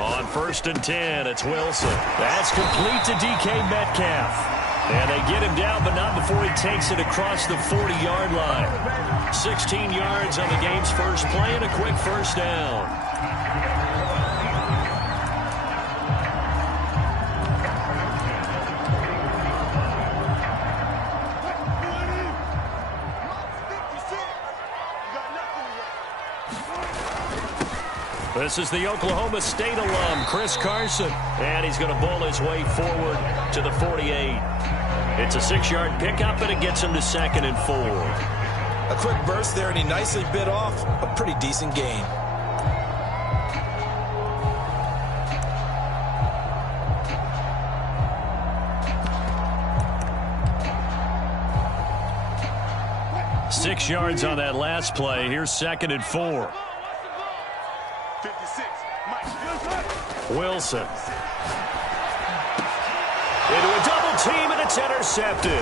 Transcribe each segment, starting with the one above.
On 1st and 10, it's Wilson. That's complete to DK Metcalf. And they get him down, but not before he takes it across the 40-yard line. 16 yards on the game's first play and a quick first down. This is the Oklahoma State alum, Chris Carson. And he's going to bowl his way forward to the 48. It's a 6-yard pickup, and it gets him to 2nd and 4. A quick burst there, and he nicely bit off a pretty decent gain. Six yards on that last play. Here's 2nd and 4. Wilson. Into a double team, and it's intercepted.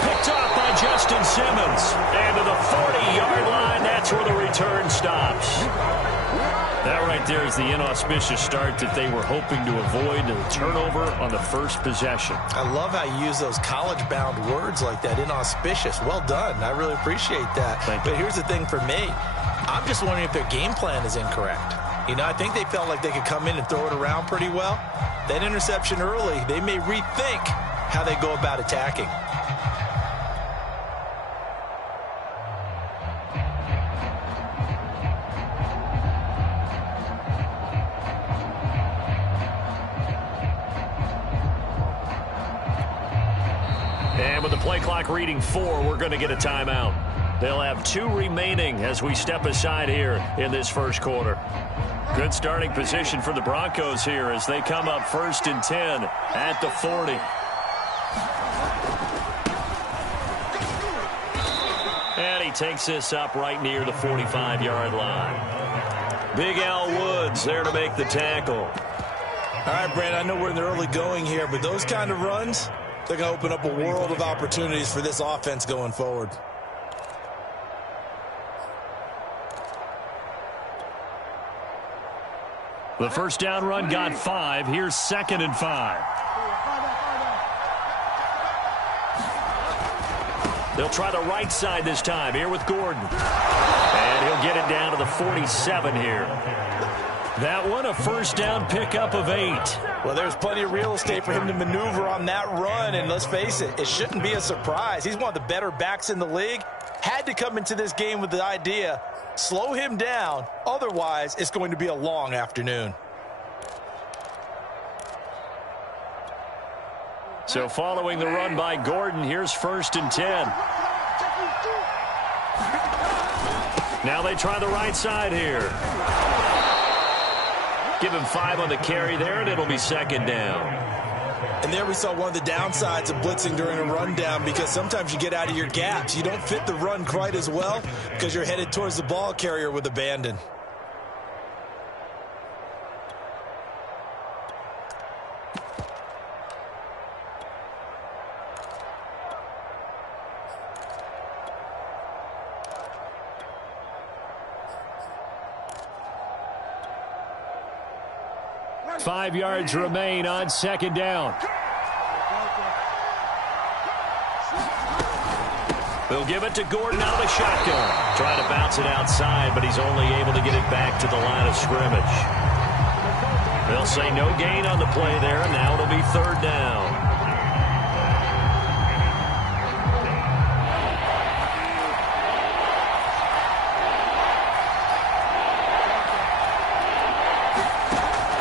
Picked off by Justin Simmons. And to the 40-yard line, that's where the return stops. That right there is the inauspicious start that they were hoping to avoid, the turnover on the first possession. I love how you use those college-bound words like that, inauspicious. Well done. I really appreciate that. But here's the thing for me. I'm just wondering if their game plan is incorrect. You know, I think they felt like they could come in and throw it around pretty well. That interception early, they may rethink how they go about attacking. And with the play clock reading 4, we're going to get a timeout. They'll have 2 remaining as we step aside here in this first quarter. Good starting position for the Broncos here as they come up 1st and 10 at the 40. And he takes this up right near the 45-yard line. Big Al Woods there to make the tackle. All right, Brandon, I know we're in the early going here, but those kind of runs, they're going to open up a world of opportunities for this offense going forward. The first down run got 5. Here's 2nd and 5. They'll try the right side this time here with Gordon. And he'll get it down to the 47 here. That one, a first down pickup of 8. Well, there's plenty of real estate for him to maneuver on that run. And let's face it, it shouldn't be a surprise. He's one of the better backs in the league. Had to come into this game with the idea, slow him down. Otherwise, it's going to be a long afternoon. So following the run by Gordon, here's 1st and 10. Now they try the right side here. Give him 5 on the carry there, and it'll be 2nd down. And there we saw one of the downsides of blitzing during a rundown, because sometimes you get out of your gaps. You don't fit the run quite as well because you're headed towards the ball carrier with abandon. Five yards remain on 2nd down. They'll give it to Gordon out of the shotgun. Trying to bounce it outside, but he's only able to get it back to the line of scrimmage. They'll say no gain on the play there, and now it'll be 3rd down.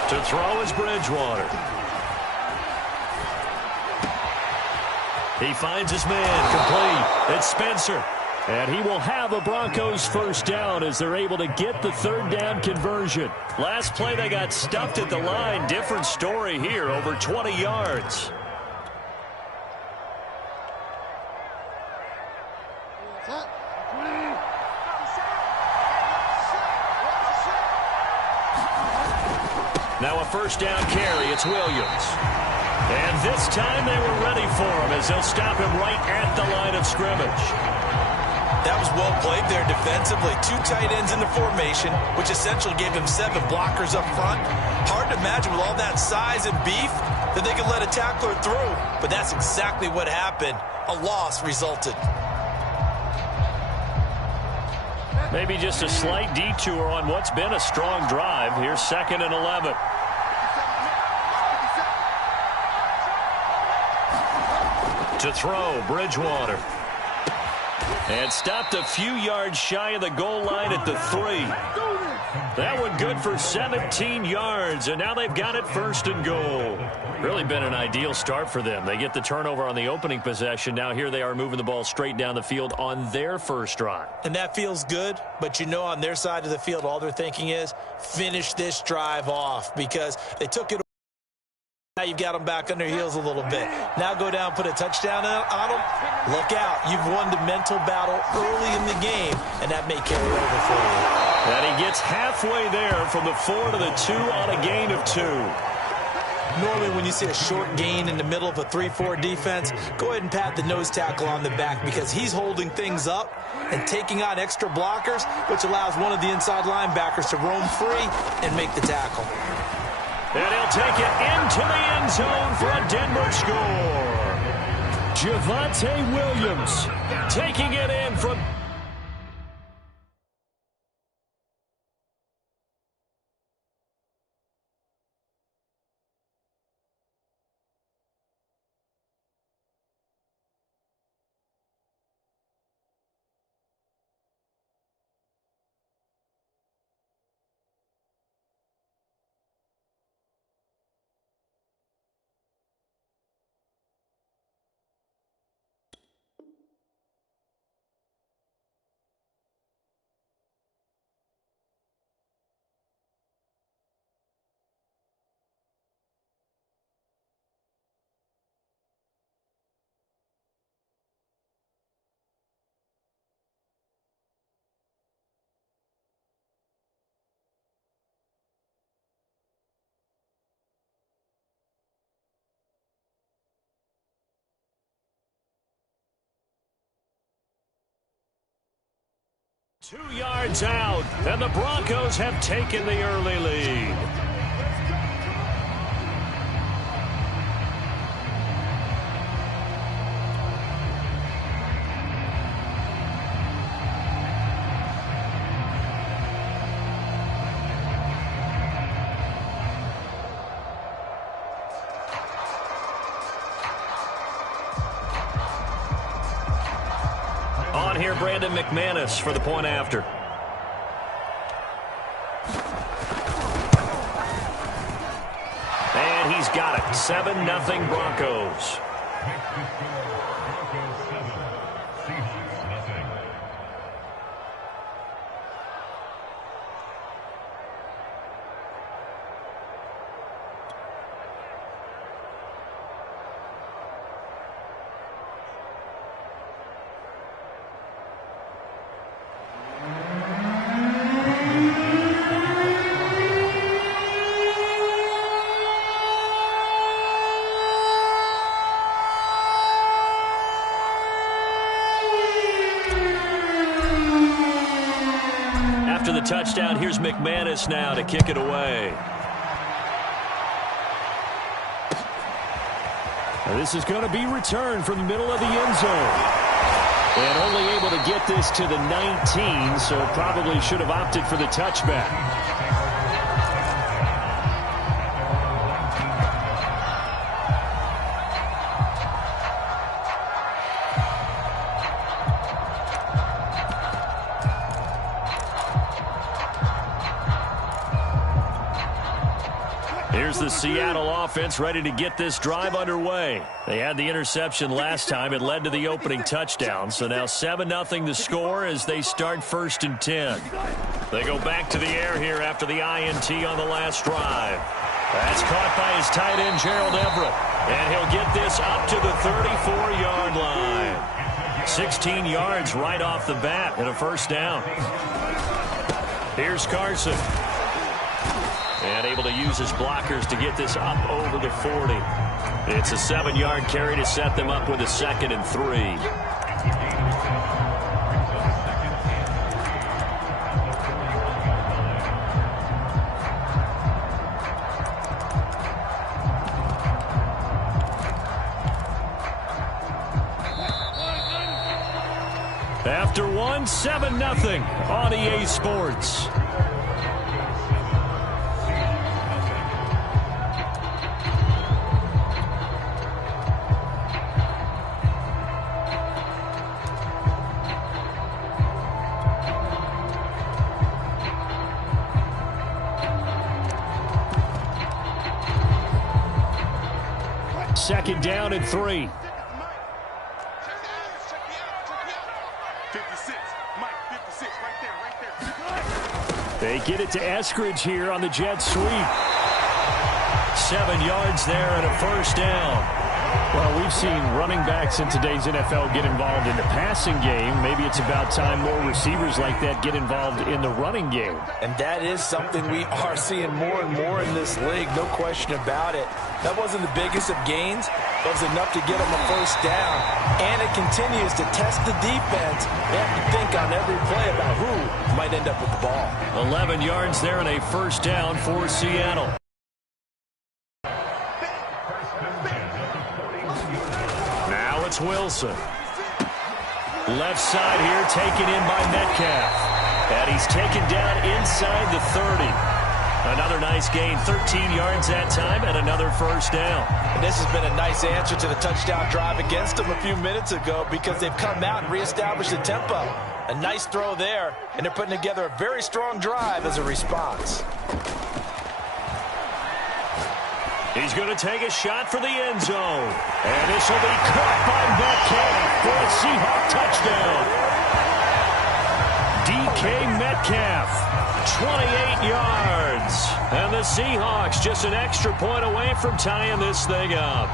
To throw is Bridgewater. He finds his man complete. It's Spencer. And he will have a Broncos first down as they're able to get the 3rd down conversion. Last play they got stuffed at the line. Different story here, over 20 yards. Now a first down carry. It's Williams. And this time they were ready for him as they'll stop him right at the line of scrimmage. That was well played there defensively. 2 tight ends in the formation, which essentially gave him 7 blockers up front. Hard to imagine with all that size and beef that they could let a tackler through. But that's exactly what happened. A loss resulted. Maybe just a slight detour on what's been a strong drive. Here's 2nd and 11. To throw, Bridgewater. And stopped a few yards shy of the goal line at the 3. That one good for 17 yards, and now they've got it 1st and goal. Really been an ideal start for them. They get the turnover on the opening possession. Now here they are moving the ball straight down the field on their first drive. And that feels good, but you know on their side of the field, all they're thinking is finish this drive off because they took it. Now you've got them back on their heels a little bit. Now go down, put a touchdown on them. Look out. You've won the mental battle early in the game, and that may carry over for you. And he gets halfway there from the 4 to the 2 on a gain of 2. Normally when you see a short gain in the middle of a 3-4 defense, go ahead and pat the nose tackle on the back because he's holding things up and taking on extra blockers, which allows one of the inside linebackers to roam free and make the tackle. And he'll take it into the end zone for a Denver score. Javonte Williams taking it in from... Two yards out, and the Broncos have taken the early lead. On here, Brandon McManus for the point after. And he's got it. 7-0 Broncos. After the touchdown, here's McManus now to kick it away. Now this is going to be returned from the middle of the end zone. And only able to get this to the 19, so probably should have opted for the touchback. Here's the Seattle offense ready to get this drive underway. They had the interception last time. It led to the opening touchdown. So now 7-0 the score as they start 1st and 10. They go back to the air here after the INT on the last drive. That's caught by his tight end, Gerald Everett. And he'll get this up to the 34-yard line. 16 yards right off the bat and a 1st down. Here's Carson. And able to use his blockers to get this up over the 40. It's a 7-yard carry to set them up with a 2nd and 3. After one, 7-0 on EA Sports. Second down and 3. 56, Mike, 56, right there. They get it to Eskridge here on the jet sweep. 7 yards there and a first down. Well, we've seen running backs in today's NFL get involved in the passing game. Maybe it's about time more receivers like that get involved in the running game. And that is something we are seeing more and more in this league, no question about it. That wasn't the biggest of gains, but it was enough to get them a first down. And it continues to test the defense. They have to think on every play about who might end up with the ball. 11 yards there and a first down for Seattle. Now it's Wilson. Left side here taken in by Metcalf. And he's taken down inside the 30. Another nice gain, 13 yards that time, and another first down. And this has been a nice answer to the touchdown drive against them a few minutes ago because they've come out and reestablished the tempo. A nice throw there, and they're putting together a very strong drive as a response. He's going to take a shot for the end zone. And this will be caught by Metcalf for a Seahawk touchdown. DK Metcalf, 28 yards. And the Seahawks just an extra point away from tying this thing up.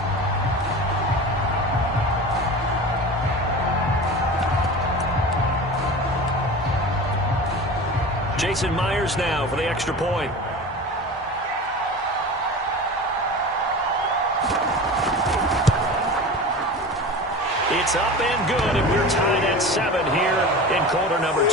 Jason Myers now for the extra point. It's up and good, and we're tied at 7 here in quarter number 2.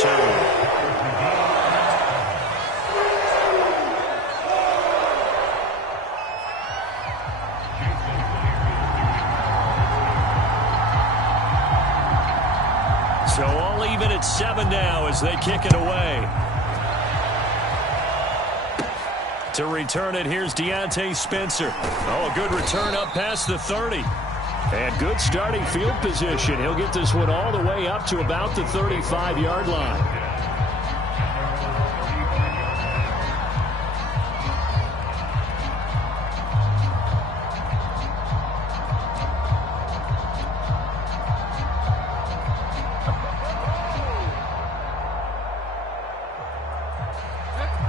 So all even at 7 now as they kick it away. To return it, here's Deontay Spencer. Oh, a good return up past the 30. And good starting field position. He'll get this one all the way up to about the 35-yard line.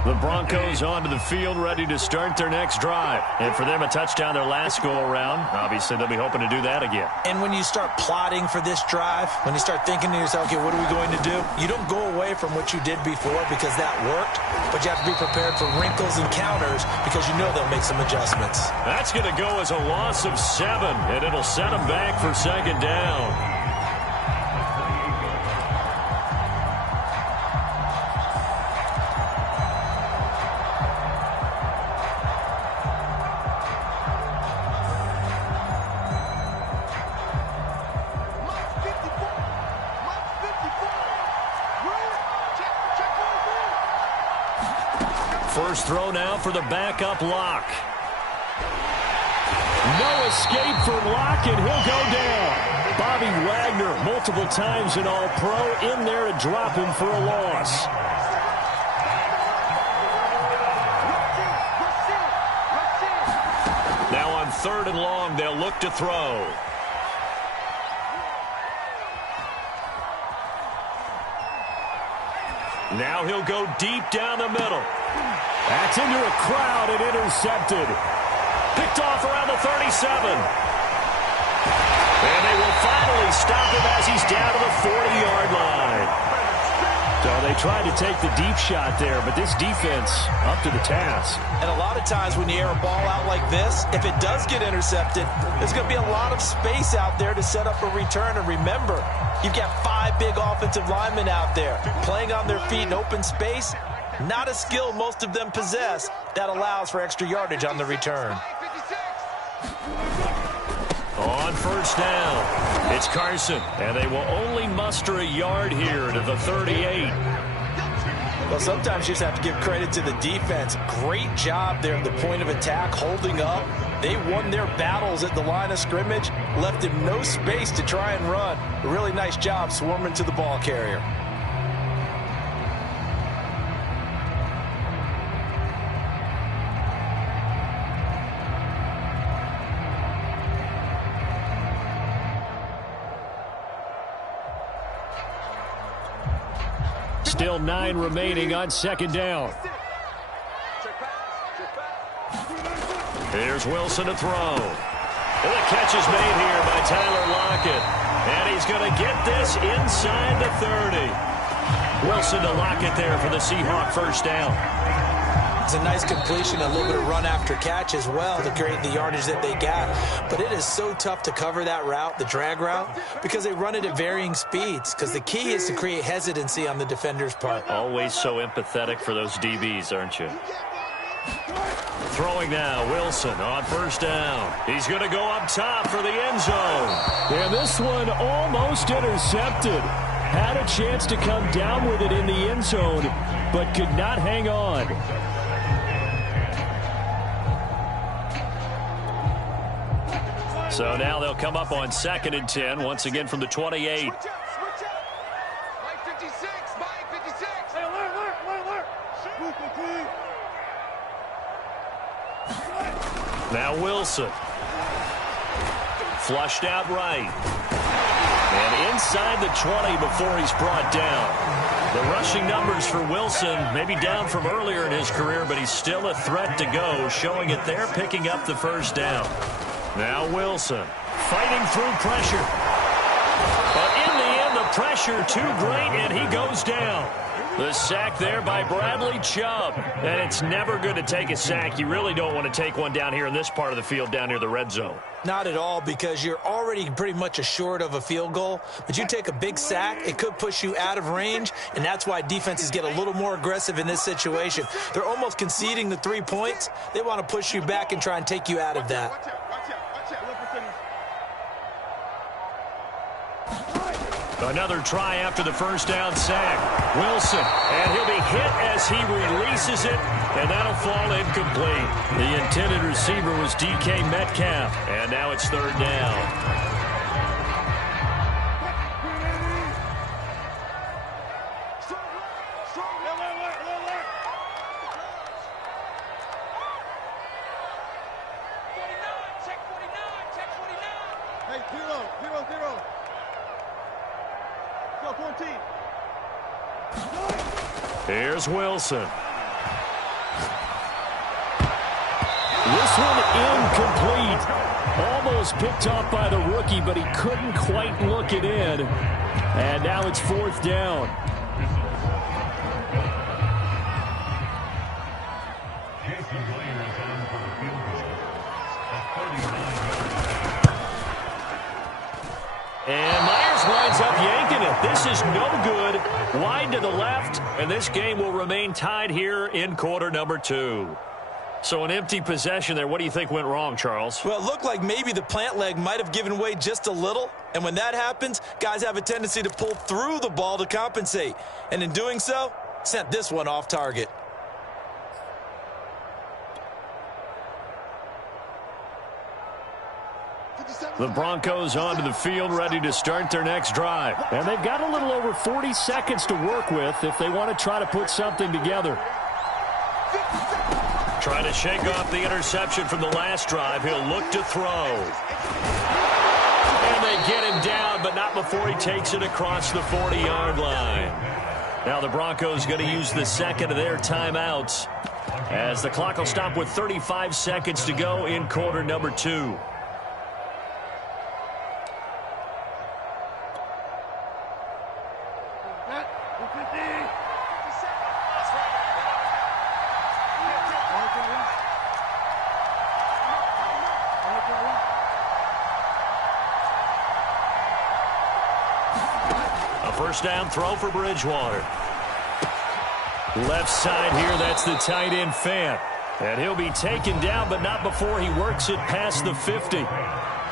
The Broncos onto the field, ready to start their next drive. And for them, a touchdown their last go-around. Obviously, they'll be hoping to do that again. And when you start plotting for this drive, when you start thinking to yourself, okay, what are we going to do? You don't go away from what you did before because that worked, but you have to be prepared for wrinkles and counters because you know they'll make some adjustments. That's going to go as a loss of 7, and it'll set them back for second down. First throw now for the backup Locke. No escape from Locke, and he'll go down. Bobby Wagner, multiple times an All-Pro, in there to drop him for a loss. Now on 3rd and long, they'll look to throw. Now he'll go deep down the middle. That's into a crowd and intercepted. Picked off around the 37. And they will finally stop him as he's down to the 40-yard line. So they tried to take the deep shot there, but this defense up to the task. And a lot of times when you air a ball out like this, if it does get intercepted, there's going to be a lot of space out there to set up a return. And remember, you've got 5 big offensive linemen out there playing on their feet in open space. Not a skill most of them possess. That allows for extra yardage on the return. On first down, it's Carson, and they will only muster a yard here to the 38. Well, sometimes you just have to give credit to the defense. Great job there at the point of attack, holding up. They won their battles at the line of scrimmage, left him no space to try and run. A really nice job swarming to the ball carrier. Still 9 remaining on second down. Here's Wilson to throw. And the catch is made here by Tyler Lockett. And he's going to get this inside the 30. Wilson to Lockett there for the Seahawk first down. It's a nice completion, a little bit of run after catch as well to create the yardage that they got. But it is so tough to cover that route, the drag route, because they run it at varying speeds. Because the key is to create hesitancy on the defender's part. Always so empathetic for those DBs, aren't you? Throwing now, Wilson on first down. He's going to go up top for the end zone. And this one almost intercepted. Had a chance to come down with it in the end zone, but could not hang on. So now they'll come up on 2nd and 10, once again from the 28. Switch up. Mike 56. Mike 56. Hey, alert. Now Wilson. Flushed out right. And inside the 20 before he's brought down. The rushing numbers for Wilson, maybe down from earlier in his career, but he's still a threat to go, showing it there, picking up the first down. Now Wilson fighting through pressure. But in the end, the pressure too great, and he goes down. The sack there by Bradley Chubb. And it's never good to take a sack. You really don't want to take one down here in this part of the field, down near the red zone. Not at all, because you're already pretty much assured of a field goal. But you take a big sack, it could push you out of range, and that's why defenses get a little more aggressive in this situation. They're almost conceding the 3 points. They want to push you back and try and take you out of that. Watch out. Another try after the first down sack. Wilson, and he'll be hit as he releases it, and that'll fall incomplete. The intended receiver was DK Metcalf, and now it's 3rd down. Here's Wilson. This one incomplete. Almost picked off by the rookie, but he couldn't quite look it in. And now it's 4th down. And Myers winds up yanking it. This is no good. Wide to the left, and this game will remain tied here in quarter number 2. So an empty possession there. What do you think went wrong, Charles? Well, it looked like maybe the plant leg might have given way just a little. And when that happens, guys have a tendency to pull through the ball to compensate. And in doing so, sent this one off target. The Broncos onto the field, ready to start their next drive. And they've got a little over 40 seconds to work with if they want to try to put something together. Trying to shake off the interception from the last drive. He'll look to throw. And they get him down, but not before he takes it across the 40-yard line. Now the Broncos going to use the second of their timeouts, as the clock will stop with 35 seconds to go in quarter number 2. First down throw for Bridgewater. Left side here, that's the tight end Fant. And he'll be taken down, but not before he works it past the 50.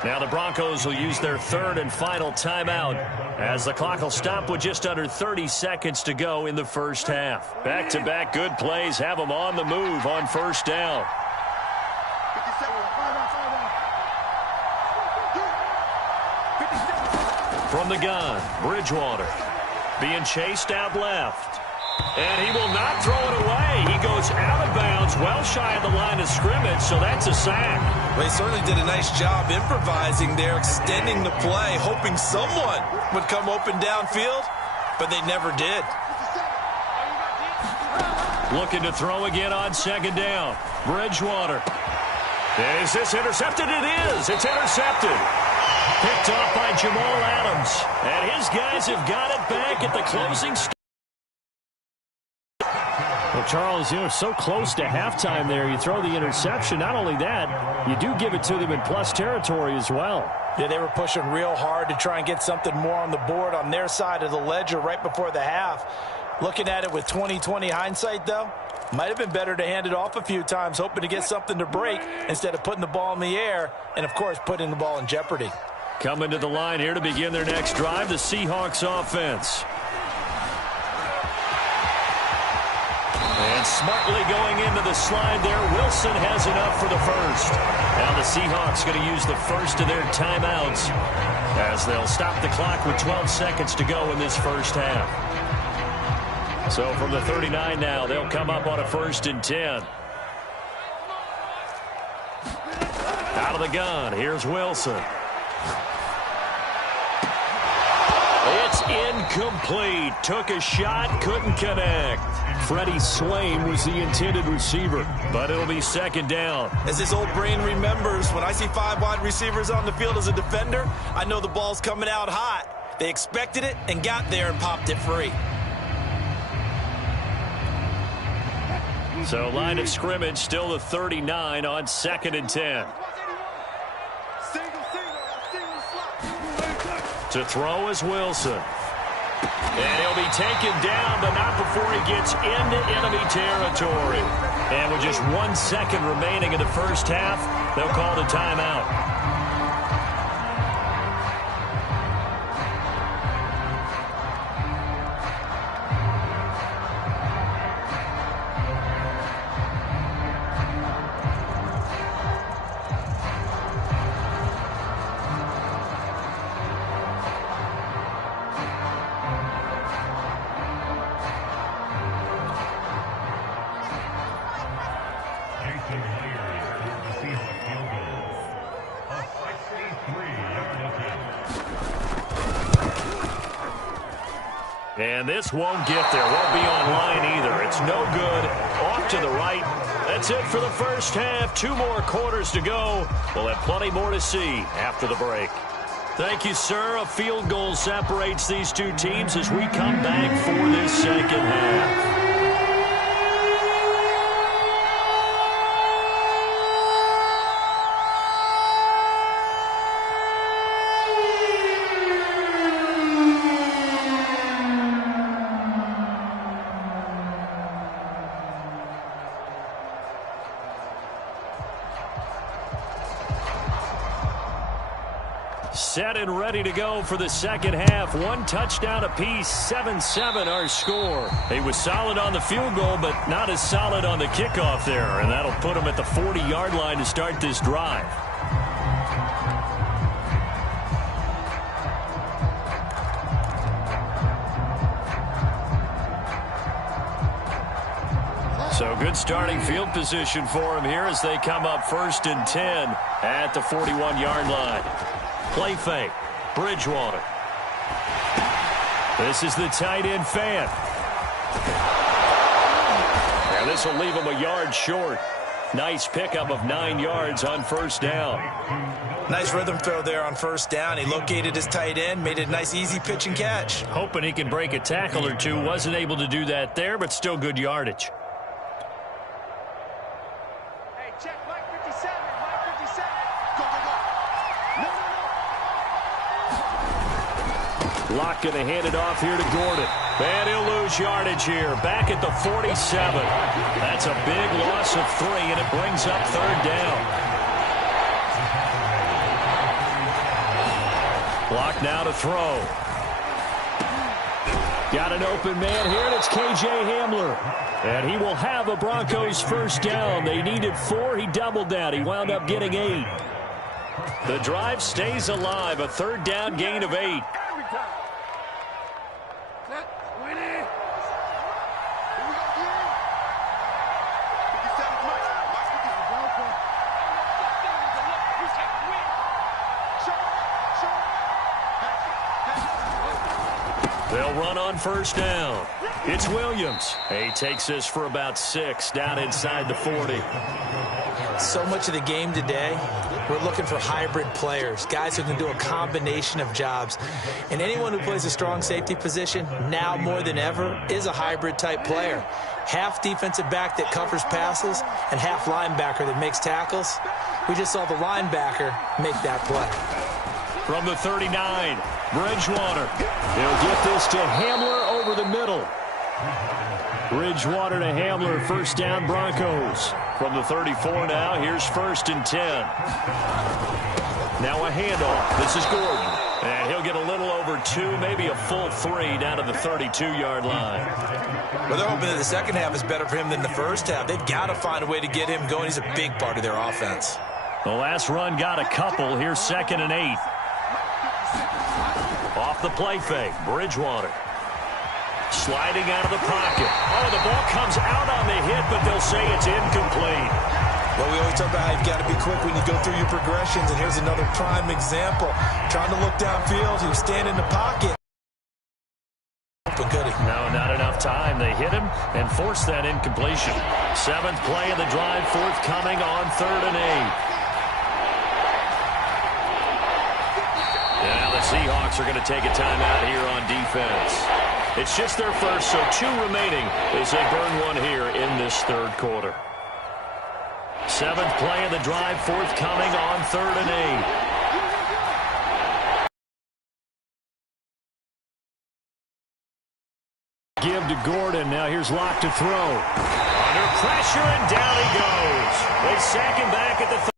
Now the Broncos will use their third and final timeout as the clock will stop with just under 30 seconds to go in the first half. Back-to-back good plays have them on the move on first down. From the gun, Bridgewater being chased out left. And he will not throw it away. He goes out of bounds, well shy of the line of scrimmage, so that's a sack. Well, he certainly did a nice job improvising there, extending the play, hoping someone would come open downfield, but they never did. Looking to throw again on second down. Bridgewater. Is this intercepted? It is. It's intercepted. Picked off by Jamal Adams. And his guys have got it back at the closing stop. Well, Charles, so close to halftime there. You throw the interception. Not only that, you do give it to them in plus territory as well. Yeah, they were pushing real hard to try and get something more on the board on their side of the ledger right before the half. Looking at it with 20/20 hindsight, though, might have been better to hand it off a few times, hoping to get something to break instead of putting the ball in the air and, of course, putting the ball in jeopardy. Coming to the line here to begin their next drive, the Seahawks offense. And smartly going into the slide there, Wilson has enough for the first. Now the Seahawks going to use the first of their timeouts as they'll stop the clock with 12 seconds to go in this first half. So from the 39 now, they'll come up on a 1st and 10. Out of the gun, here's Wilson. It's incomplete. Took a shot, couldn't connect. Freddie Swain was the intended receiver, but it'll be second down. As his old brain remembers, when I see 5 wide receivers on the field as a defender, I know the ball's coming out hot. They expected it and got there and popped it free. So line of scrimmage still the 39 on 2nd and 10. To throw is Wilson. And he'll be taken down, but not before he gets into enemy territory. And with just 1 second remaining in the first half, they'll call the timeout. And this won't get there. Won't be online either. It's no good. Off to the right. That's it for the first half. 2 more quarters to go. We'll have plenty more to see after the break. Thank you, sir. A field goal separates these two teams as we come back for this second half. Set and ready to go for the second half. 1 touchdown apiece, 7-7 our score. He was solid on the field goal, but not as solid on the kickoff there, and that'll put him at the 40-yard line to start this drive. So good starting field position for him here as they come up 1st and 10 at the 41-yard line. Play fake. Bridgewater. This is the tight end fan. And this will leave him a yard short. Nice pickup of 9 yards on 1st down. Nice rhythm throw there on 1st down. He located his tight end, made it a nice easy pitch and catch. Hoping he can break a tackle or two. Wasn't able to do that there, but still good yardage. Locke going to hand it off here to Gordon. And he'll lose yardage here. Back at the 47. That's a big loss of 3, and it brings up 3rd down. Clock now to throw. Got an open man here, and it's K.J. Hamler. And he will have a Broncos first down. They needed 4. He doubled that. He wound up getting 8. The drive stays alive. A third down gain of 8. They'll run on first down. It's Williams. He takes this for about 6 down inside the 40. So much of the game today, we're looking for hybrid players, guys who can do a combination of jobs. And anyone who plays a strong safety position, now more than ever, is a hybrid type player. Half defensive back that covers passes and half linebacker that makes tackles. We just saw the linebacker make that play. From the 39, Bridgewater. He'll get this to Hamler over the middle. Bridgewater to Hamler, first down Broncos. From the 34 now, here's 1st and 10. Now a handoff. This is Gordon. And he'll get a little over 2, maybe a full 3 down to the 32-yard line. Well, they're hoping that the second half is better for him than the first half. They've got to find a way to get him going. He's a big part of their offense. The last run got a couple. Here's 2nd and 8. Off the play fake, Bridgewater. Sliding out of the pocket. Oh, the ball comes out on the hit, but they'll say it's incomplete. Well, we always talk about how you've got to be quick when you go through your progressions, and here's another prime example. Trying to look downfield, he was standing in the pocket. But good. No, not enough time. They hit him and forced that incompletion. 7th play of the drive, forthcoming on 3rd and 8. Now the Seahawks are going to take a timeout here on defense. It's just their first, so 2 remaining as they burn one here in this 3rd quarter. 7th play of the drive, forthcoming on 3rd and 8. Give to Gordon. Now here's Locke to throw. Under pressure, and down he goes. They sack him back at the 30.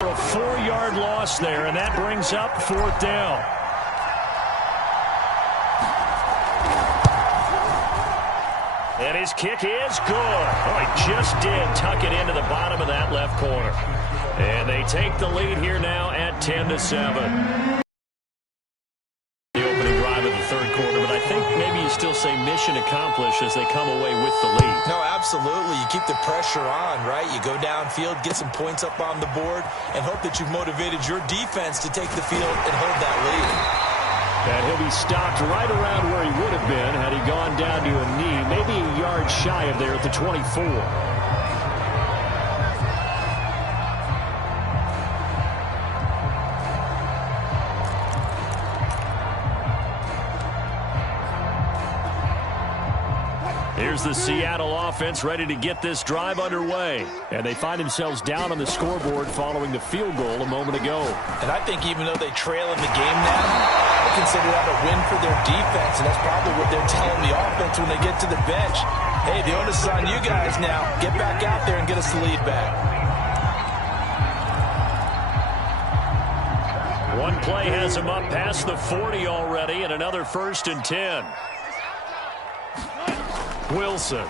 A 4-yard loss there, and that brings up 4th down. And his kick is good. Oh, he just did tuck it into the bottom of that left corner. And they take the lead here now at 10-7. The opening drive of the 3rd quarter, but I think maybe you still say mission accomplished as they come away with the lead. No, absolutely. You keep the pressure on, right? You go downfield, get some points up on the board, and hope that you've motivated your defense to take the field and hold that lead. And he'll be stopped right around where he would have been had he gone down to a knee, maybe a yard shy of there at the 24. Here's the Seattle offense ready to get this drive underway. And they find themselves down on the scoreboard following the field goal a moment ago. And I think even though they trail in the game now, I consider that a win for their defense, and that's probably what they're telling the offense when they get to the bench. Hey, the onus is on you guys now. Get back out there and get us the lead back. One play has him up past the 40 already, and another 1st and 10. Wilson.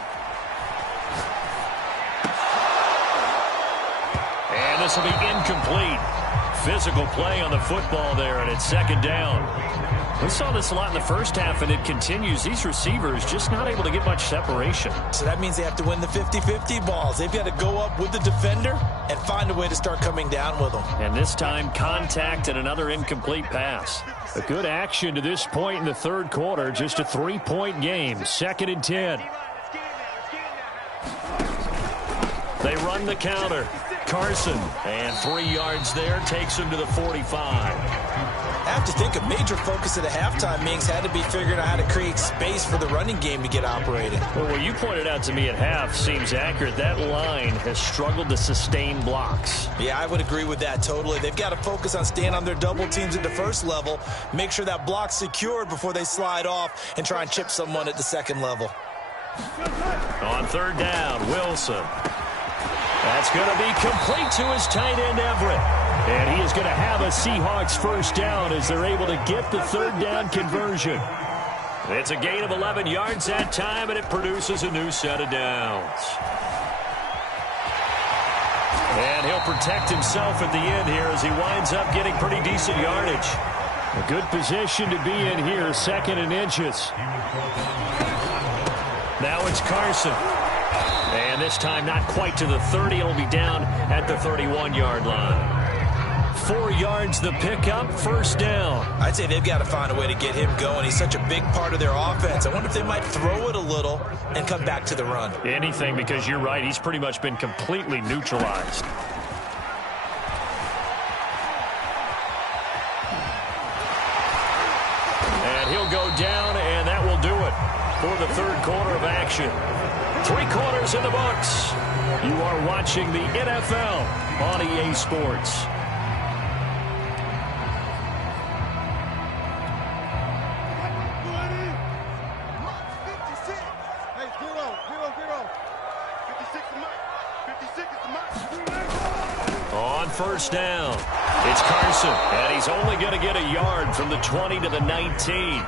And this will be incomplete. Physical play on the football there, and it's 2nd down. We saw this a lot in the first half, and it continues. These receivers just not able to get much separation. So that means they have to win the 50-50 balls. They've got to go up with the defender and find a way to start coming down with them. And this time, contact and another incomplete pass. A good action to this point in the 3rd quarter. Just a 3-point game. 2nd and 10. They run the counter. Carson, and 3 yards there, takes him to the 45. I have to think a major focus at a halftime means had to be figuring out how to create space for the running game to get operated. Well, what you pointed out to me at half seems accurate. That line has struggled to sustain blocks. Yeah, I would agree with that totally. They've got to focus on staying on their double teams at the first level, make sure that block's secured before they slide off and try and chip someone at the second level. On 3rd down, Wilson. That's going to be complete to his tight end, Everett. And he is going to have a Seahawks first down as they're able to get the third down conversion. It's a gain of 11 yards that time, and it produces a new set of downs. And he'll protect himself at the end here as he winds up getting pretty decent yardage. A good position to be in here, 2nd and inches. Now it's Carson. And this time not quite to the 30. It'll be down at the 31-yard line. 4 yards the pickup, first down. I'd say they've got to find a way to get him going. He's such a big part of their offense. I wonder if they might throw it a little and come back to the run. Anything, because you're right. He's pretty much been completely neutralized. And he'll go down, and that will do it for the third quarter of action. 3 quarters in the books. You are watching the NFL on EA Sports. On first down, it's Carson, and he's only going to get a yard from the 20 to the 19.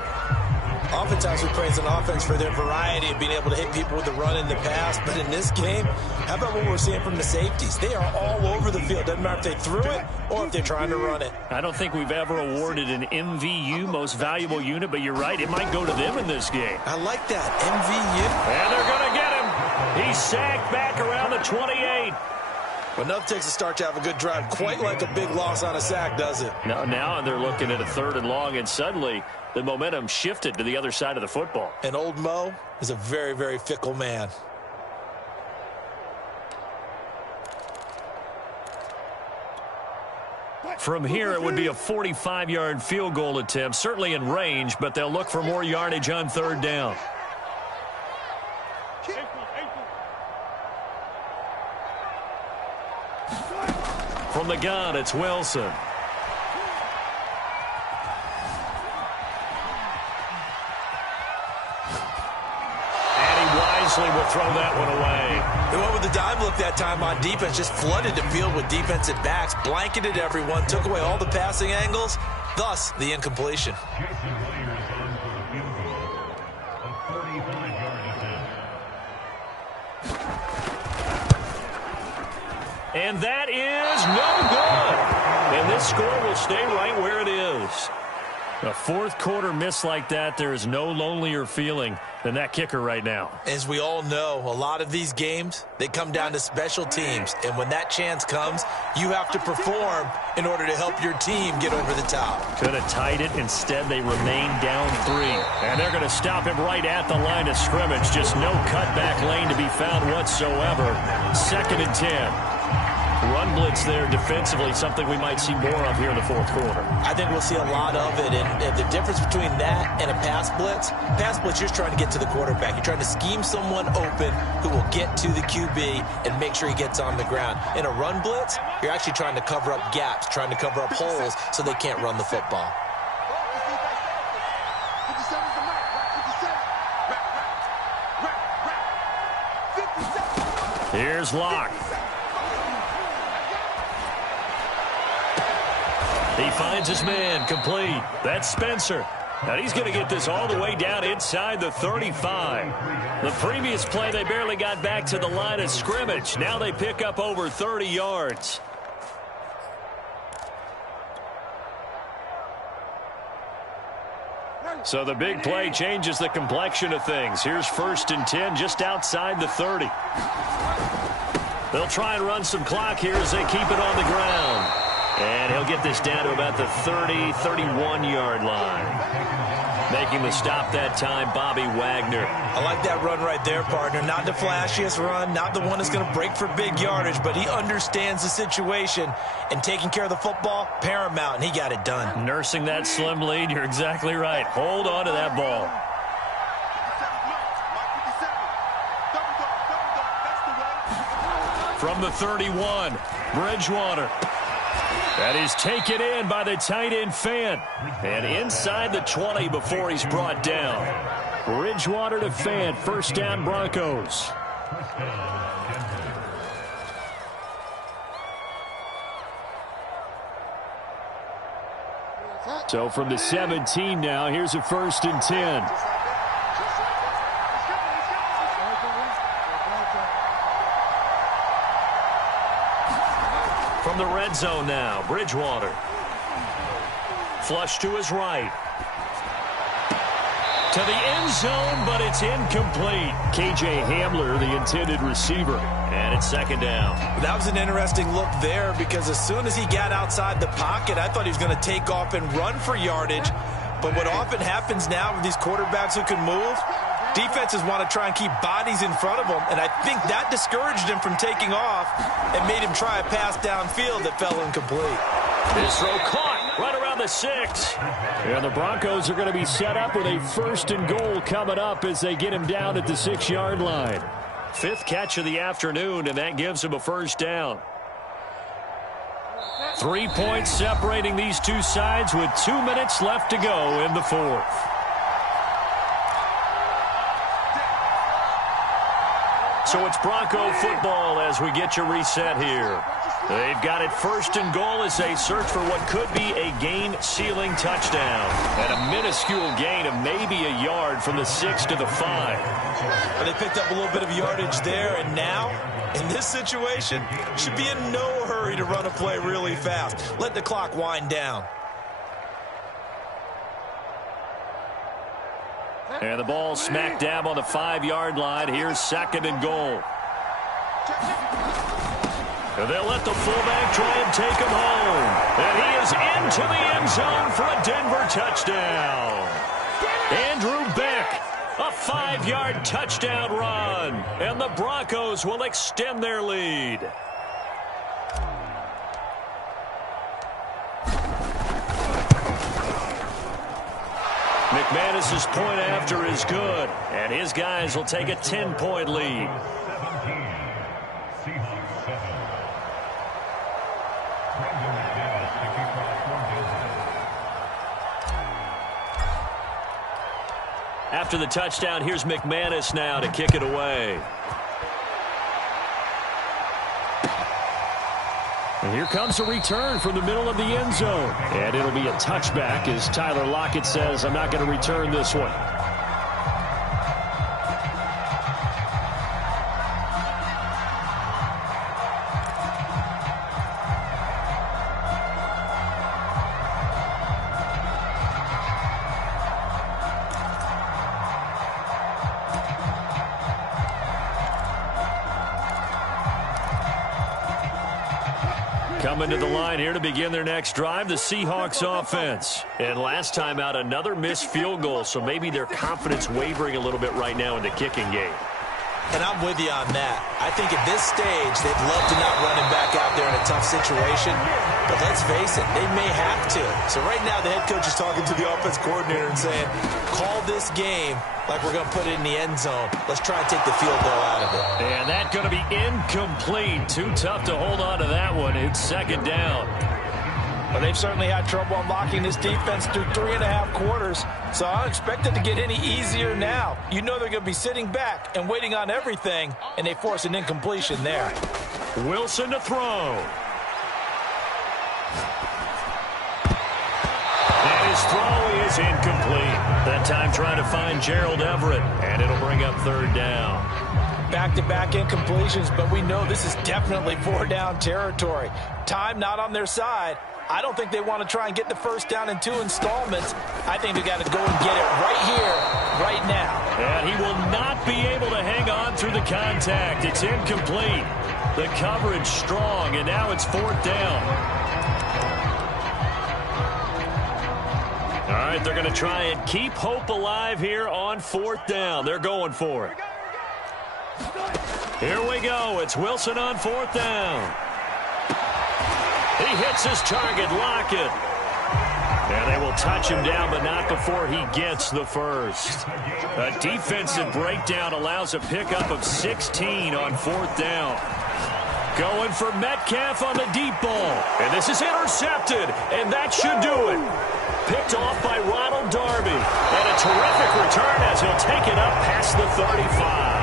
Oftentimes we praise an offense for their variety of being able to hit people with the run in the pass, but in this game, how about what we're seeing from the safeties? They are all over the field. Doesn't matter if they threw it or if they're trying to run it. I don't think we've ever awarded an MVU, most valuable unit, but you're right, it might go to them in this game. I like that, MVU. And they're going to get him. He's sacked back around the 28. But enough takes a start to have a good drive, quite like a big loss on a sack, does it? Now they're looking at a 3rd and long, and suddenly the momentum shifted to the other side of the football. And old Mo is a very, very fickle man. From here, it would be a 45-yard field goal attempt, certainly in range, but they'll look for more yardage on 3rd down. From the gun, it's Wilson. And he wisely will throw that one away. They went with the dime look that time on defense, just flooded the field with defensive backs, blanketed everyone, took away all the passing angles, thus the incompletion. And that is no good. And this score will stay right where it is. A 4th quarter miss like that, there is no lonelier feeling than that kicker right now. As we all know, a lot of these games, they come down to special teams. And when that chance comes, you have to perform in order to help your team get over the top. Could have tied it. Instead, they remain down 3. And they're going to stop him right at the line of scrimmage. Just no cutback lane to be found whatsoever. 2nd and 10. Run blitz there defensively, something we might see more of here in the 4th quarter. I think we'll see a lot of it, and the difference between that and a pass blitz, you're just trying to get to the quarterback. You're trying to scheme someone open who will get to the QB and make sure he gets on the ground. In a run blitz, you're actually trying to cover up gaps, trying to cover up holes so they can't run the football. Here's Locke. He finds his man, complete. That's Spencer. And he's going to get this all the way down inside the 35. The previous play, they barely got back to the line of scrimmage. Now they pick up over 30 yards. So the big play changes the complexion of things. Here's 1st and 10 just outside the 30. They'll try and run some clock here as they keep it on the ground. And he'll get this down to about the 30, 31-yard line. Making the stop that time, Bobby Wagner. I like that run right there, partner. Not the flashiest run, not the one that's going to break for big yardage, but he understands the situation, and taking care of the football, paramount, and he got it done. Nursing that slim lead, you're exactly right. Hold on to that ball. From the 31, Bridgewater. That is taken in by the tight end Fant. And inside the 20 before he's brought down. Bridgewater to Fant. First down Broncos. So from the 17 now, here's a 1st and 10. From the red zone now, Bridgewater. Flush to his right. To the end zone, but it's incomplete. K.J. Hamler, the intended receiver. And it's 2nd down. That was an interesting look there because as soon as he got outside the pocket, I thought he was going to take off and run for yardage. But what often happens now with these quarterbacks who can move, defenses want to try and keep bodies in front of them. And I think that discouraged him from taking off and made him try a pass downfield that fell incomplete. This throw caught right around the 6. And the Broncos are going to be set up with a 1st and goal coming up as they get him down at the 6-yard line. 5th catch of the afternoon, and that gives him a 1st down. 3 points separating these two sides with 2 minutes left to go in the 4th. So it's Bronco football as we get you reset here. They've got it 1st and goal as they search for what could be a game-sealing touchdown. And a minuscule gain of maybe a yard from the 6 to the 5. But they picked up a little bit of yardage there, and now, in this situation, should be in no hurry to run a play really fast. Let the clock wind down. And the ball smack dab on the 5-yard line. Here's 2nd and goal. And they'll let the fullback try and take him home. And he is into the end zone for a Denver touchdown. Andrew Beck, a 5-yard touchdown run. And the Broncos will extend their lead. McManus's point after is good, and his guys will take a 10-point lead. After the touchdown, here's McManus now to kick it away. And here comes a return from the middle of the end zone. And it'll be a touchback as Tyler Lockett says, I'm not going to return this one. Coming to the line here to begin their next drive, the Seahawks offense. And last time out, another missed field goal, so maybe their confidence wavering a little bit right now in the kicking game. And I'm with you on that. I think at this stage, they'd love to not run him back out there in a tough situation. But let's face it, they may have to. So right now, the head coach is talking to the offense coordinator and saying, call this game like we're going to put it in the end zone. Let's try and take the field goal out of it. And that's going to be incomplete. Too tough to hold on to that one. It's 2nd down. But they've certainly had trouble unlocking this defense through 3.5 quarters. So I don't expect it to get any easier now. You know they're going to be sitting back and waiting on everything, and they force an incompletion there. Wilson to throw. And his throw is incomplete. That time trying to find Gerald Everett, and it'll bring up 3rd down. Back-to-back incompletions, but we know this is definitely 4-down territory. Time not on their side. I don't think they want to try and get the 1st down in 2 installments. I think they got to go and get it right here, right now. And he will not be able to hang on through the contact. It's incomplete. The coverage strong, and now it's 4th down. All right, they're going to try and keep hope alive here on 4th down. They're going for it. Here we go. It's Wilson on 4th down. He hits his target, Lockett. And they will touch him down, but not before he gets the 1st. A defensive breakdown allows a pickup of 16 on 4th down. Going for Metcalf on the deep ball. And this is intercepted, and that should do it. Picked off by Ronald Darby. And a terrific return as he'll take it up past the 35.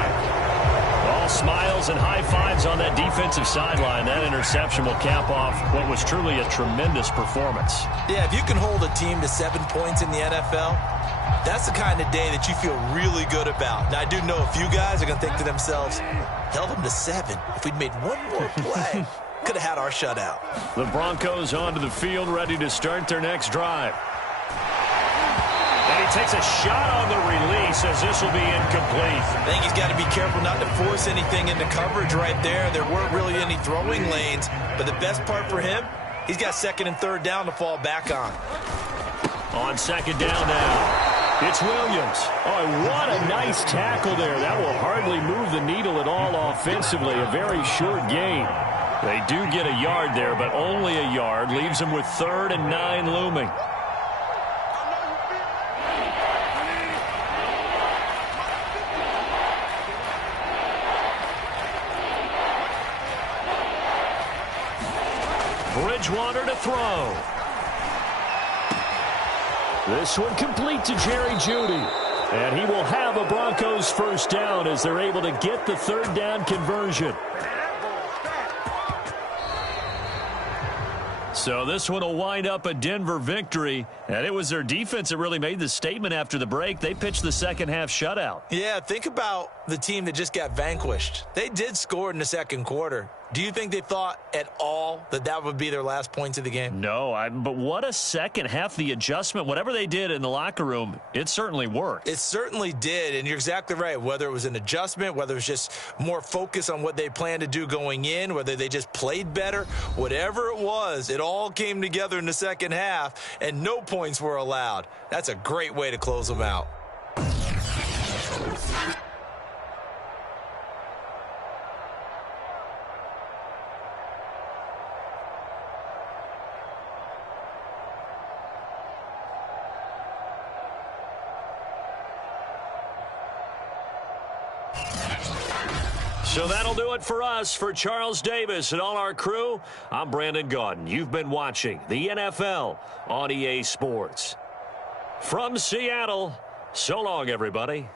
Well, smiles and high fives on that defensive sideline. That interception will cap off what was truly a tremendous performance. Yeah, if you can hold a team to 7 points in the NFL, that's the kind of day that you feel really good about. Now, I do know a few guys are going to think to themselves, held them to 7. If we'd made one more play, could have had our shutout. The Broncos onto the field, ready to start their next drive. And he takes a shot on the release as this will be incomplete. I think he's got to be careful not to force anything into coverage right there. There weren't really any throwing lanes, but the best part for him, he's got 2nd and 3rd down to fall back on. On 2nd down now. It's Williams. Oh, what a nice tackle there. That will hardly move the needle at all offensively. A very short gain. They do get a yard there, but only a yard. Leaves them with 3rd and 9 looming. Bridgewater to throw. This one complete to Jerry Jeudy. And he will have a Broncos first down as they're able to get the 3rd down conversion. So this one will wind up a Denver victory. And it was their defense that really made the statement after the break. They pitched the second half shutout. Yeah, think about the team that just got vanquished. They did score in the 2nd quarter. Do you think they thought at all that that would be their last points of the game? No, but what a second half. The adjustment, whatever they did in the locker room, it certainly worked. It certainly did, and you're exactly right. Whether it was an adjustment, whether it was just more focus on what they planned to do going in, whether they just played better, whatever it was, it all came together in the second half, and no points were allowed. That's a great way to close them out. So that'll do it for us. For Charles Davis and all our crew, I'm Brandon Gaudin. You've been watching the NFL on EA Sports. From Seattle, so long, everybody.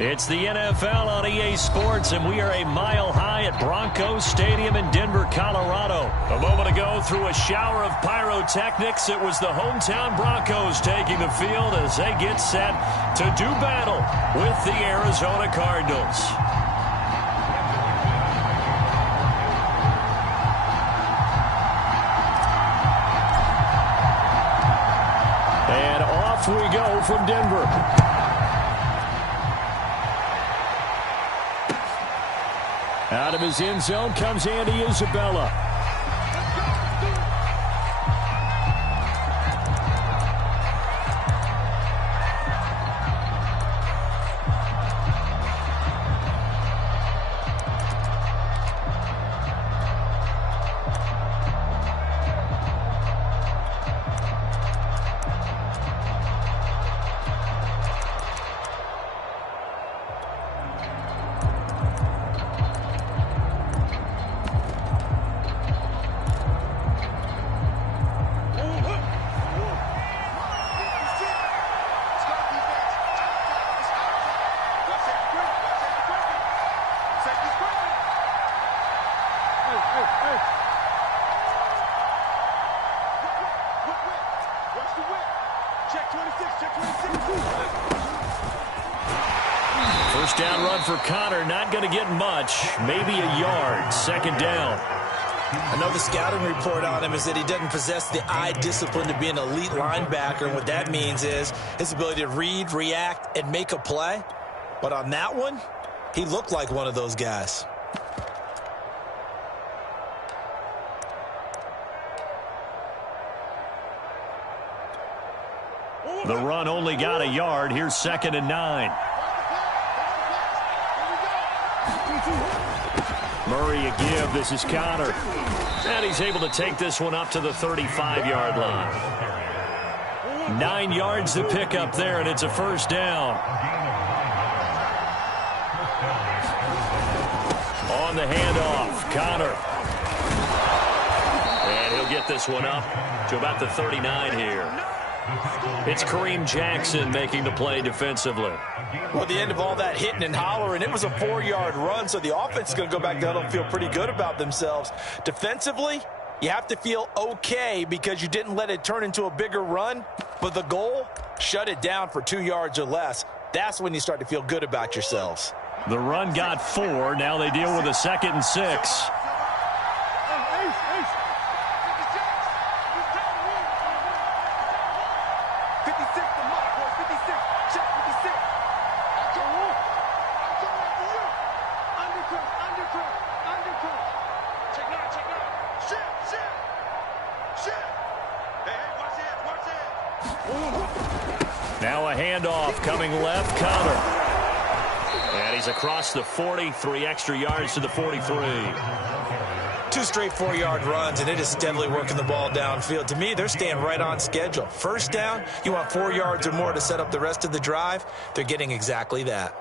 It's the NFL on EA Sports, and we are a mile high at Broncos Stadium in Denver, Colorado. A moment ago, through a shower of pyrotechnics, it was the hometown Broncos taking the field as they get set to do battle with the Arizona Cardinals. And off we go from Denver. Out of his end zone comes Andy Isabella. First down run for Connor, not going to get much, maybe a yard, second down. I know the scouting report on him is that he doesn't possess the eye discipline to be an elite linebacker, and what that means is his ability to read, react, and make a play. But on that one, he looked like one of those guys. The run only got a yard. Here's 2nd and 9. Murray a give. This is Connor. And he's able to take this one up to the 35-yard line. 9 yards to pick up there, and it's a first down. On the handoff, Connor. And he'll get this one up to about the 39 here. It's Kareem Jackson making the play defensively. Well, at the end of all that hitting and hollering, it was a 4-yard run, so the offense is going to go back down and feel pretty good about themselves. Defensively, you have to feel okay because you didn't let it turn into a bigger run, but the goal, shut it down for 2 yards or less. That's when you start to feel good about yourselves. The run got 4. Now they deal with a 2nd and 6. Now a handoff coming left, Connor. And he's across the 40, 3 extra yards to the 43. 2 straight 4-yard runs, and it is steadily working the ball downfield. To me, they're staying right on schedule. First down, you want 4 yards or more to set up the rest of the drive. They're getting exactly that.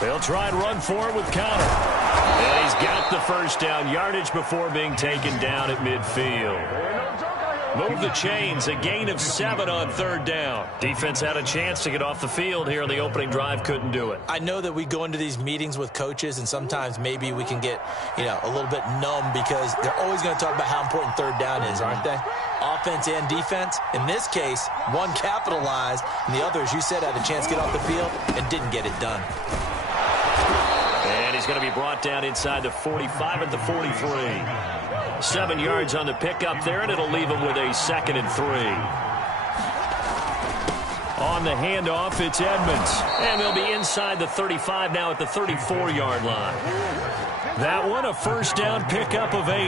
They'll try and run for it with Connor. And he's got the first down yardage before being taken down at midfield. Move the chains, a gain of 7 on 3rd down. Defense had a chance to get off the field here on the opening drive, couldn't do it. I know that we go into these meetings with coaches, and sometimes maybe we can get, a little bit numb because they're always going to talk about how important 3rd down is, aren't they? Offense and defense. In this case, one capitalized, and the other, as you said, had a chance to get off the field and didn't get it done. And he's going to be brought down inside the 45 at the 43. 7 yards on the pickup there, and it'll leave him with a 2nd and 3. On the handoff, it's Edmonds. And they'll be inside the 35 now at the 34-yard line. That one, a first down pickup of 8.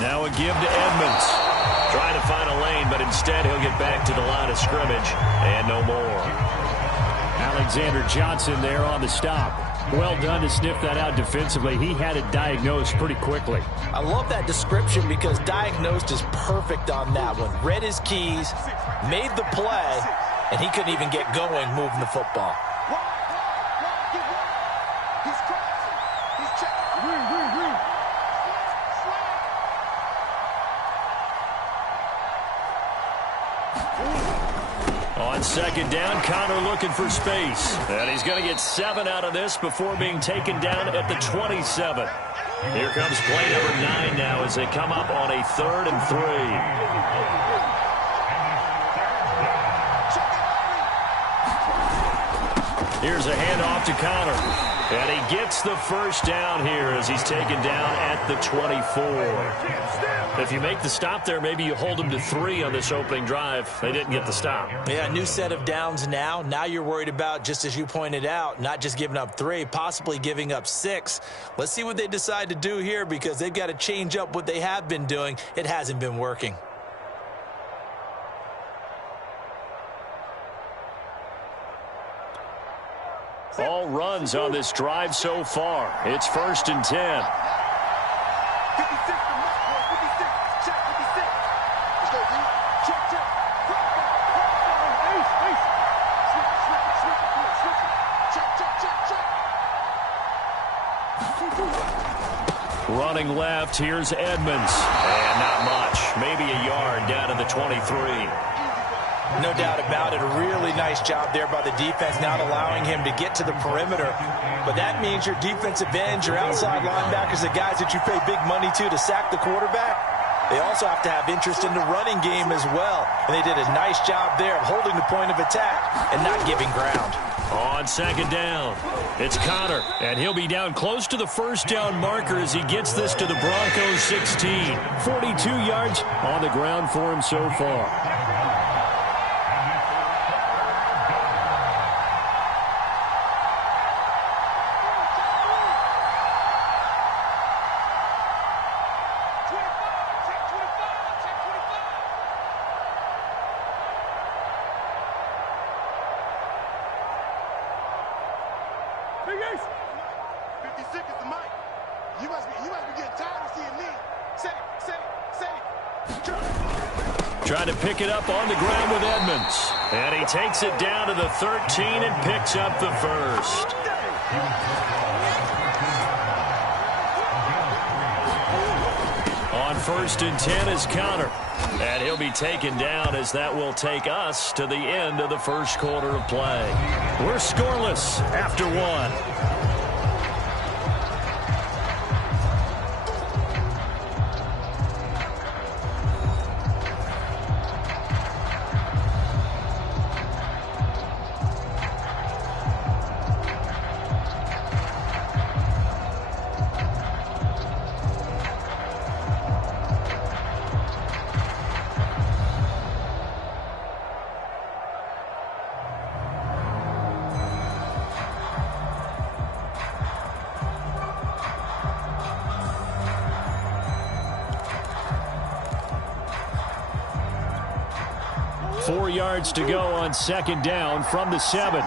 Now a give to Edmonds. Trying to find a lane, but instead he'll get back to the line of scrimmage and no more. Alexander Johnson there on the stop. Well done to sniff that out defensively. He had it diagnosed pretty quickly. I love that description because diagnosed is perfect on that one. Read his keys, made the play, and he couldn't even get going moving the football. On second down, Connor looking for space. And he's going to get 7 out of this before being taken down at the 27. Here comes play number 9 now as they come up on a 3rd and 3. Here's a handoff to Connor. And he gets the first down here as he's taken down at the 24. If you make the stop there, maybe you hold them to 3 on this opening drive. They didn't get the stop. Yeah, new set of downs now. Now you're worried about, just as you pointed out, not just giving up 3, possibly giving up 6. Let's see what they decide to do here because they've got to change up what they have been doing. It hasn't been working. All runs on this drive so far. It's 1st and 10. Running left, here's Edmonds. And not much. Maybe a yard down to the 23. No doubt about it. A really nice job there by the defense, not allowing him to get to the perimeter. But that means your defensive ends, your outside linebackers, the guys that you pay big money to sack the quarterback, they also have to have interest in the running game as well. And they did a nice job there of holding the point of attack and not giving ground. On second down, it's Connor, and he'll be down close to the first down marker as he gets this to the Broncos 16. 42 yards on the ground for him so far. Trying to pick it up on the ground with Edmonds. And he takes it down to the 13 and picks up the first. On 1st and 10 is Connor. And he'll be taken down as that will take us to the end of the first quarter of play. We're scoreless after 1. Four yards to go on second down from the 7.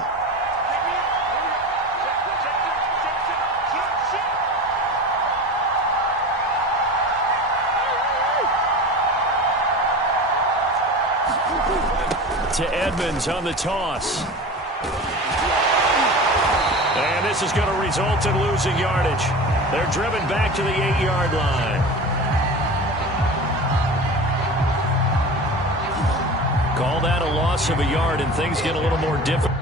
To Edmonds on the toss. And this is going to result in losing yardage. They're driven back to the 8-yard line. Call that a loss of a yard, and things get a little more difficult.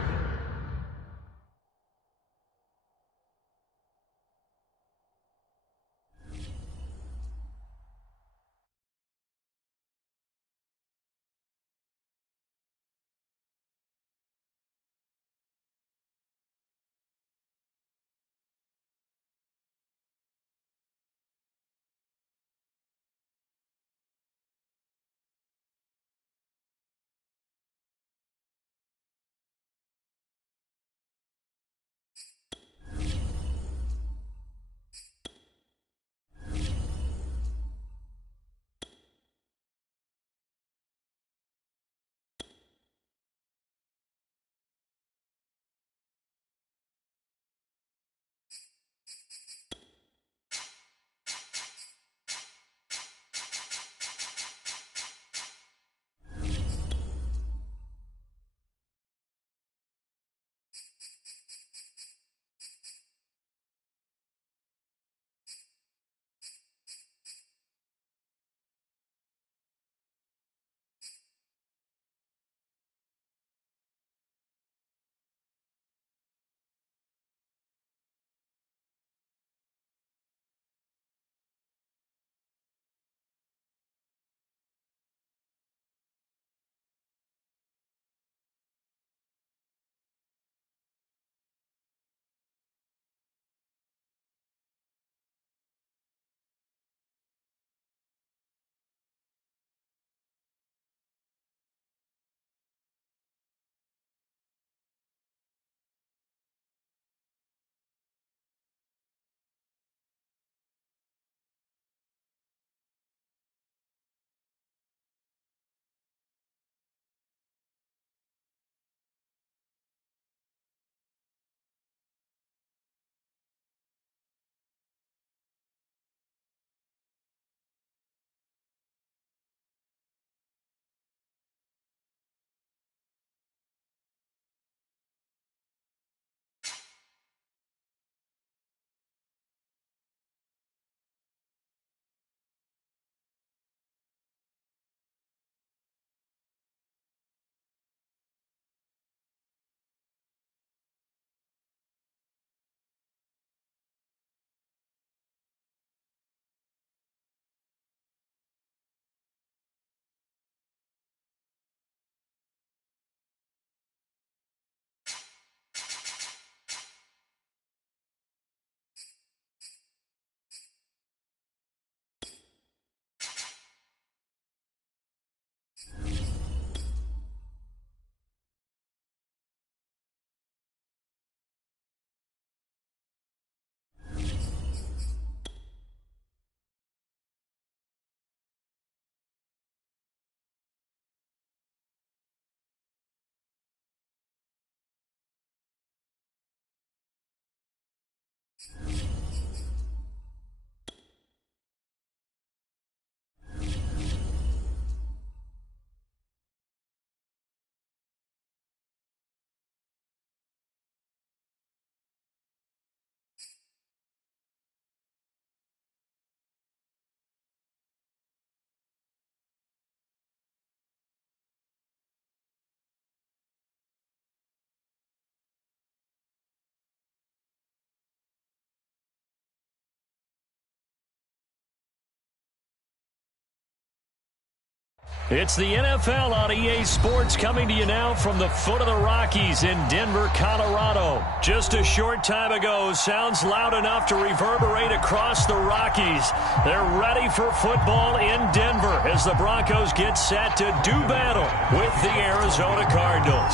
It's the NFL on EA Sports coming to you now from the foot of the Rockies in Denver, Colorado. Just a short time ago, sounds loud enough to reverberate across the Rockies. They're ready for football in Denver as the Broncos get set to do battle with the Arizona Cardinals.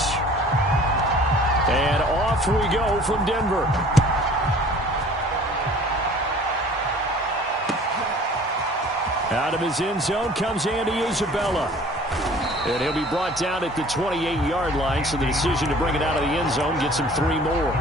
And off we go from Denver. Out of his end zone comes Andy Isabella. And he'll be brought down at the 28-yard line, so the decision to bring it out of the end zone gets him 3 more.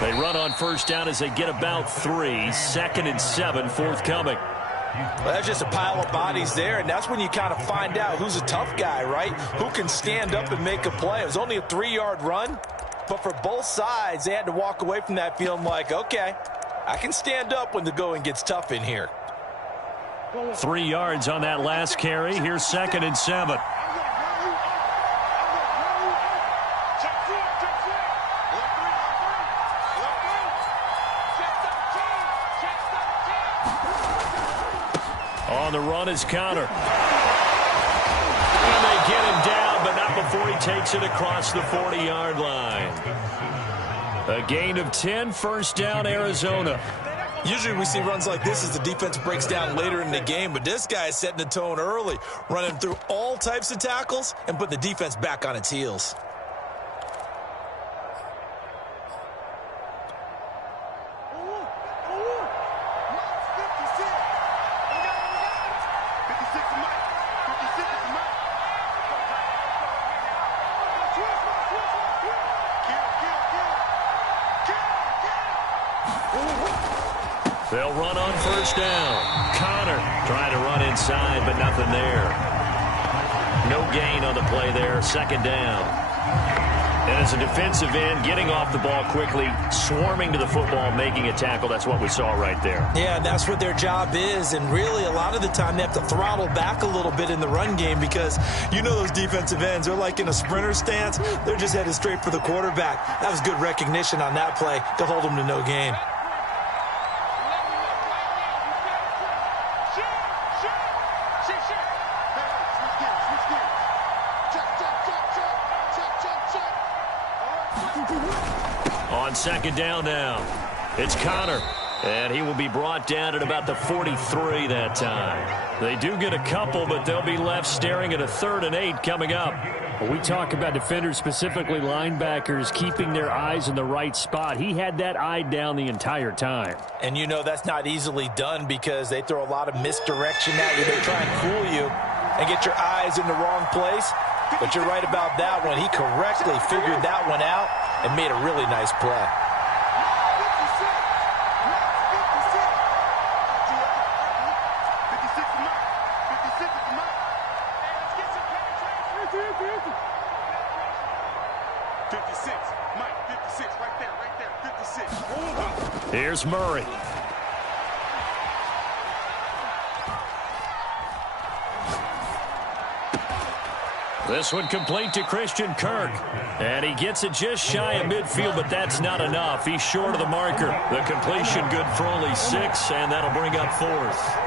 They run on first down as they get about 3. 2nd and 7 forthcoming. Well, that's just a pile of bodies there, and that's when you kind of find out who's a tough guy, right? Who can stand up and make a play. It was only a 3-yard run, but for both sides, they had to walk away from that feeling like, okay, I can stand up when the going gets tough in here. 3 yards on that last carry. Here's 2nd and 7. On the run is Connor. And they get him down, but not before he takes it across the 40-yard line. A gain of 10, first down, Arizona. Usually we see runs like this as the defense breaks down later in the game, but this guy is setting the tone early, running through all types of tackles and putting the defense back on its heels. They'll run on first down. Connor trying to run inside, but nothing there. No gain on the play there. 2nd down. And as a defensive end, getting off the ball quickly, swarming to the football, making a tackle. That's what we saw right there. Yeah, that's what their job is. And really, a lot of the time, they have to throttle back a little bit in the run game because you know those defensive ends, they're like in a sprinter stance. They're just headed straight for the quarterback. That was good recognition on that play to hold them to no gain. On 2nd down now, it's Connor, and he will be brought down at about the 43 that time. They do get a couple, but they'll be left staring at a 3rd and 8 coming up. We talk about defenders, specifically linebackers, keeping their eyes in the right spot. He had that eye down the entire time. And you know that's not easily done because they throw a lot of misdirection at you. They try and fool you and get your eyes in the wrong place. But you're right about that one. He correctly figured that one out and made a really nice play. Here's Murray. This one complete to Christian Kirk. And he gets it just shy of midfield, but that's not enough. He's short of the marker. The completion good for only 6, and that'll bring up 4th.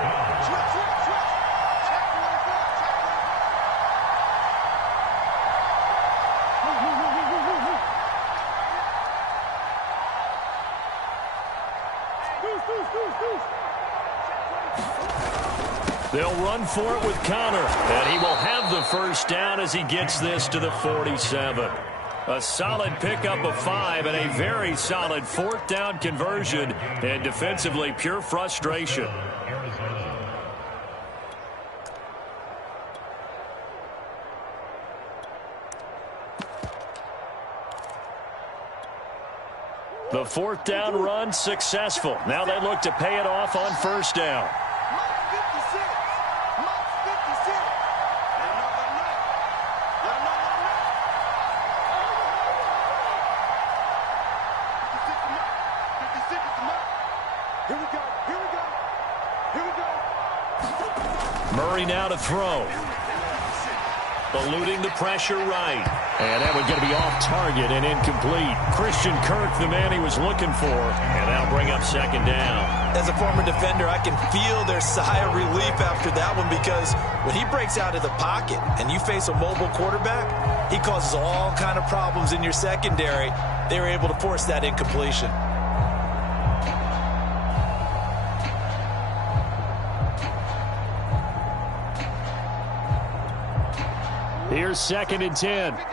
They'll run for it with Connor, and he will have the first down as he gets this to the 47. A solid pickup of 5 and a very solid 4th down conversion, and defensively pure frustration. The fourth down run successful. Now they look to pay it off on first down. Murray now to throw. Eluding the pressure right. And that one's going to be off target and incomplete. Christian Kirk, the man he was looking for. And that'll bring up second down. As a former defender, I can feel their sigh of relief after that one, because when he breaks out of the pocket and you face a mobile quarterback, he causes all kind of problems in your secondary. They were able to force that incompletion. Here's 2nd and 10. 56.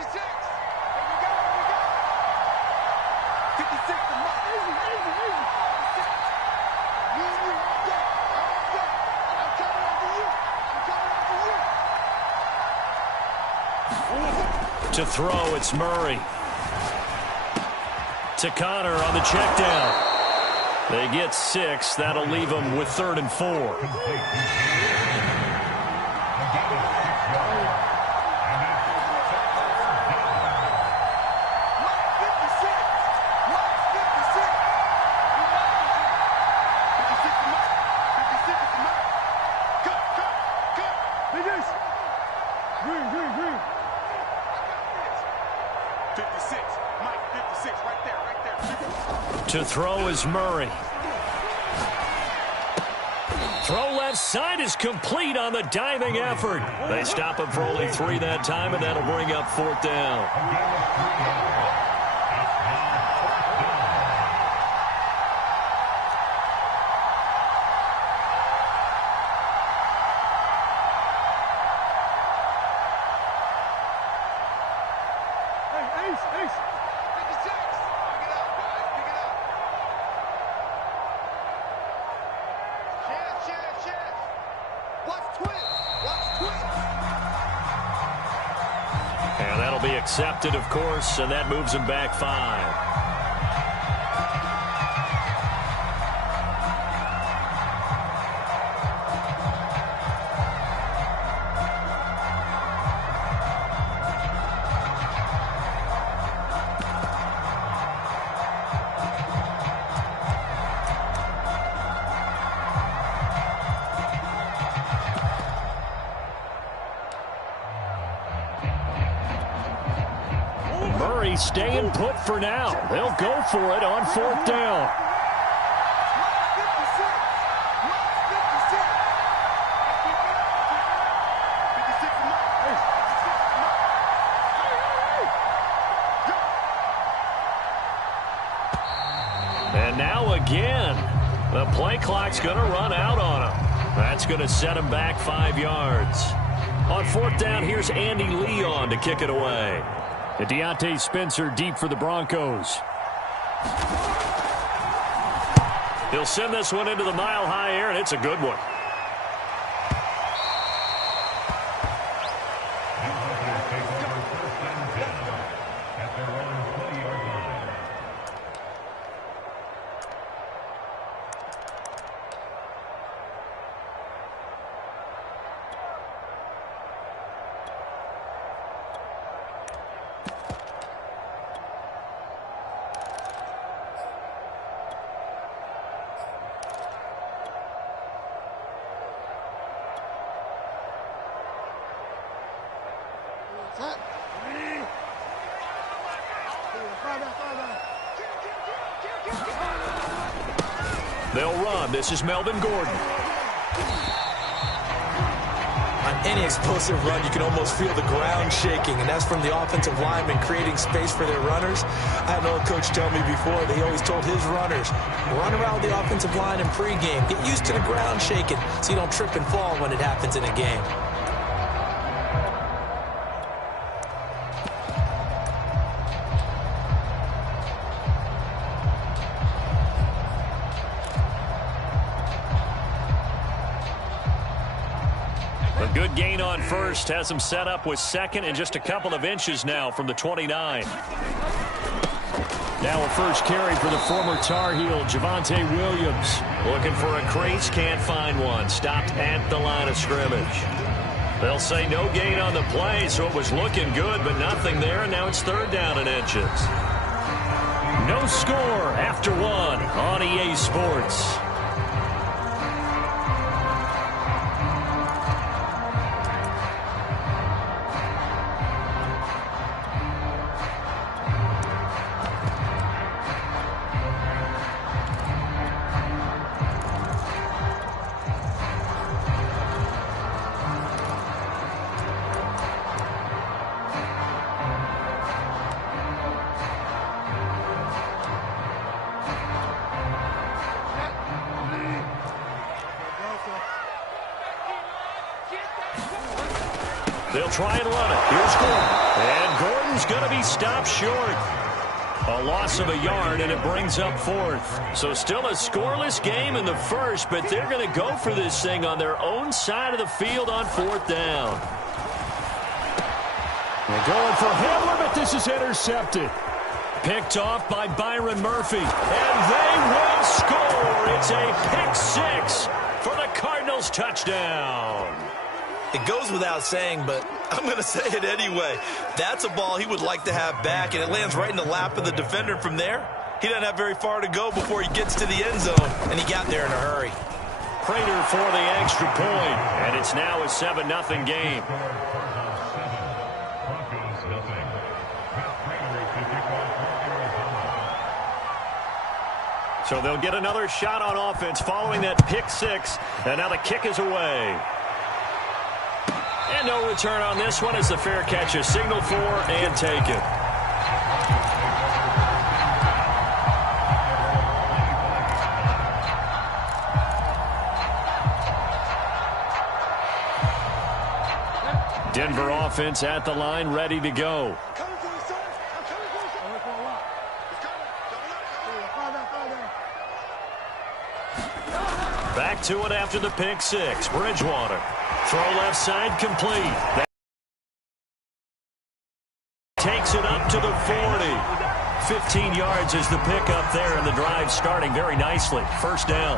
To throw, it's Murray. To Connor on the check down. They get 6. That'll leave them with 3rd and 4. To throw is Murray. Throw left side is complete on the diving effort. They stop him for only 3 that time, and that'll bring up 4th down. And that'll be accepted, of course, and that moves him back 5. Staying put for now. They'll go for it on 4th down. And now again, the play clock's going to run out on him. That's going to set him back 5 yards. On 4th down, here's Andy Leon to kick it away. And Deontay Spencer deep for the Broncos. He'll send this one into the mile-high air, and it's a good one. They'll run. This is Melvin Gordon. On any explosive run, you can almost feel the ground shaking, and that's from the offensive linemen creating space for their runners. I had an old coach tell me before that he always told his runners, run around the offensive line in pregame. Get used to the ground shaking so you don't trip and fall when it happens in a game. Good gain on first, has him set up with 2nd and just a couple of inches now from the 29. Now a first carry for the former Tar Heel, Javonte Williams. Looking for a crease, can't find one. Stopped at the line of scrimmage. They'll say no gain on the play, so it was looking good, but nothing there, and now it's 3rd down and inches. No score after 1 on EA Sports. They'll try and run it. Here's Gordon. And Gordon's going to be stopped short. A loss of a yard, and it brings up 4th. So still a scoreless game in the first, but they're going to go for this thing on their own side of the field on 4th down. They're going for Hamler, but this is intercepted. Picked off by Byron Murphy. And they will score. It's a pick 6 for the Cardinals touchdown. It goes without saying, but I'm going to say it anyway. That's a ball he would like to have back, and it lands right in the lap of the defender from there. He doesn't have very far to go before he gets to the end zone, and he got there in a hurry. Prater for the extra point, and it's now a 7-0 game. So they'll get another shot on offense following that pick 6, and now the kick is away. And no return on this one as the fair catch is signaled for and taken. Denver offense at the line, ready to go. Back to it after the pick 6. Bridgewater. Throw left side complete. That takes it up to the 40. 15 yards is the pickup there, and the drive starting very nicely. 1st down.